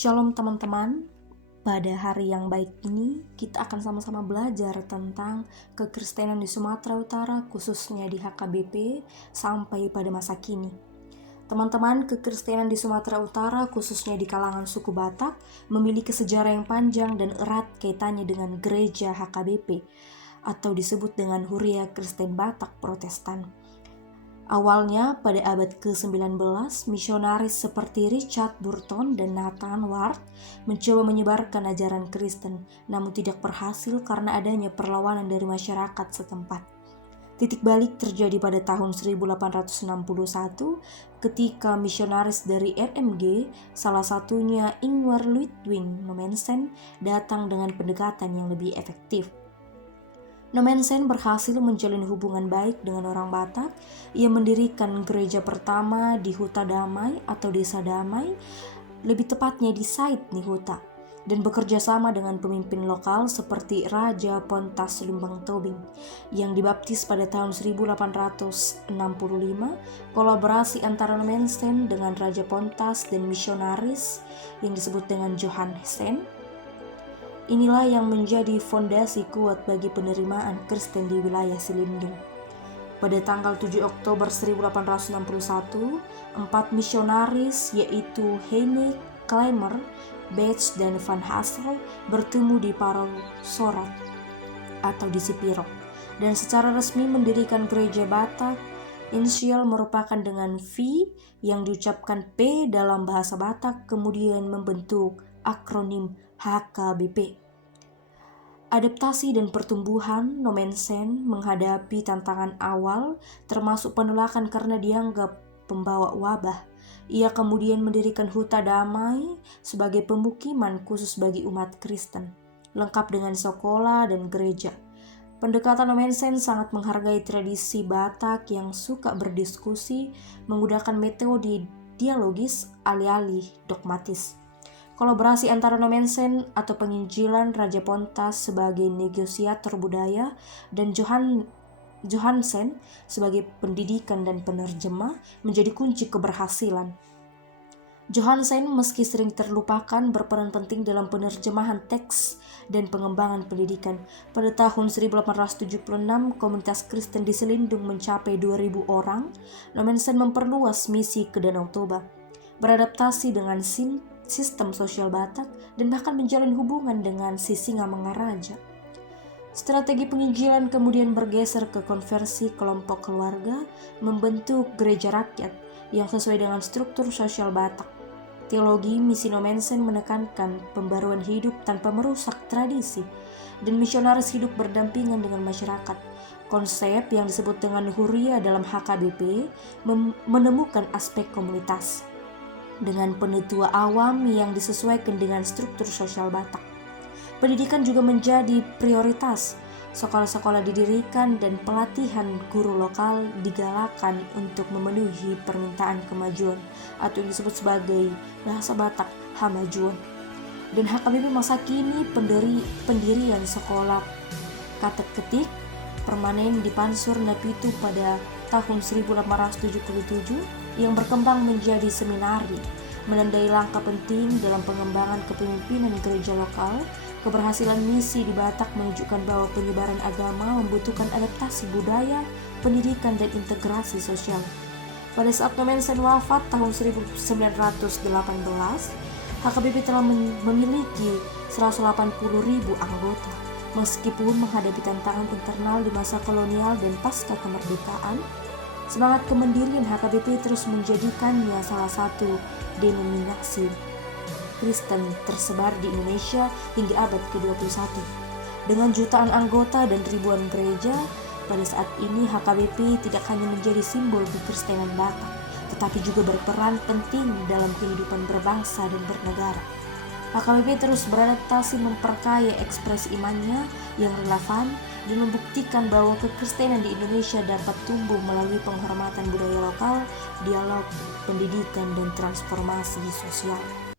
Shalom teman-teman, pada hari yang baik ini kita akan sama-sama belajar tentang kekristenan di Sumatera Utara, khususnya di HKBP sampai pada masa kini. Teman-teman, kekristenan di Sumatera Utara, khususnya di kalangan suku Batak, memiliki sejarah yang panjang dan erat kaitannya dengan gereja HKBP atau disebut dengan Huria Kristen Batak Protestan. Awalnya pada abad ke-19, misionaris seperti Richard Burton dan Nathan Ward mencoba menyebarkan ajaran Kristen, namun tidak berhasil karena adanya perlawanan dari masyarakat setempat. Titik balik terjadi pada tahun 1861 ketika misionaris dari RMG, salah satunya Ingvar Ludwig Nommensen, datang dengan pendekatan yang lebih efektif. Nommensen berhasil menjalin hubungan baik dengan orang Batak. Ia mendirikan gereja pertama di Huta Damai atau Desa Damai, lebih tepatnya di Sait Nihuta, dan bekerja sama dengan pemimpin lokal seperti Raja Pontas Lumbang Tobing yang dibaptis pada tahun 1865. Kolaborasi antara Nommensen dengan Raja Pontas dan misionaris yang disebut dengan Johansen, inilah yang menjadi fondasi kuat bagi penerimaan Kristen di wilayah Selindung. Pada tanggal 7 Oktober 1861, 4 misionaris yaitu Heine, Klemer, Betz, dan Van Hassel bertemu di Parosorat atau di Sipirok dan secara resmi mendirikan gereja Batak. Inisial merupakan dengan V yang diucapkan P dalam bahasa Batak, kemudian membentuk akronim HKBP. Adaptasi dan pertumbuhan Nommensen menghadapi tantangan awal, termasuk penolakan karena dianggap pembawa wabah. Ia kemudian mendirikan Huta Damai sebagai pemukiman khusus bagi umat Kristen, lengkap dengan sekolah dan gereja. Pendekatan Nommensen sangat menghargai tradisi Batak yang suka berdiskusi, menggunakan metode dialogis alih-alih dogmatis. Kolaborasi antara Nommensen atau penginjilan Raja Pontas sebagai negosiator budaya dan Johansen sebagai pendidikan dan penerjemah menjadi kunci keberhasilan. Johansen meski sering terlupakan berperan penting dalam penerjemahan teks dan pengembangan pendidikan. Pada tahun 1876, komunitas Kristen di Selindung mencapai 2.000 orang. Nommensen memperluas misi ke Danau Toba, beradaptasi dengan sistem sosial Batak, dan bahkan menjalin hubungan dengan si Singamangaraja. Strategi penginjilan kemudian bergeser ke konversi kelompok keluarga, membentuk gereja rakyat yang sesuai dengan struktur sosial Batak. Teologi misi Nommensen menekankan pembaruan hidup tanpa merusak tradisi, dan misionaris hidup berdampingan dengan masyarakat. Konsep yang disebut dengan Huria dalam HKBP menemukan aspek komunitas dengan penetua awam yang disesuaikan dengan struktur sosial Batak. Pendidikan juga menjadi prioritas. Sekolah-sekolah didirikan dan pelatihan guru lokal digalakan untuk memenuhi permintaan kemajuan atau yang disebut sebagai bahasa Batak hamajuan. Dan HKBP masa kini pendirian sekolah katek ketik permanen di Pansur Napitu pada tahun 1877 yang berkembang menjadi seminari, menandai langkah penting dalam pengembangan kepemimpinan gereja lokal. Keberhasilan misi di Batak menunjukkan bahwa penyebaran agama membutuhkan adaptasi budaya, pendidikan, dan integrasi sosial. Pada saat Nommensen wafat tahun 1918, HKBP telah memiliki 180.000 anggota. Meskipun menghadapi tantangan internal di masa kolonial dan pasca kemerdekaan, semangat kemandirian HKBP terus menjadikannya salah satu denominasi Kristen tersebar di Indonesia hingga abad ke-21. Dengan jutaan anggota dan ribuan gereja, pada saat ini HKBP tidak hanya menjadi simbol kekristenan Batak, tetapi juga berperan penting dalam kehidupan berbangsa dan bernegara. HKBP terus beradaptasi memperkaya ekspresi imannya yang relevan dan membuktikan bahwa kekristenan di Indonesia dapat tumbuh melalui penghormatan budaya lokal, dialog, pendidikan, dan transformasi sosial.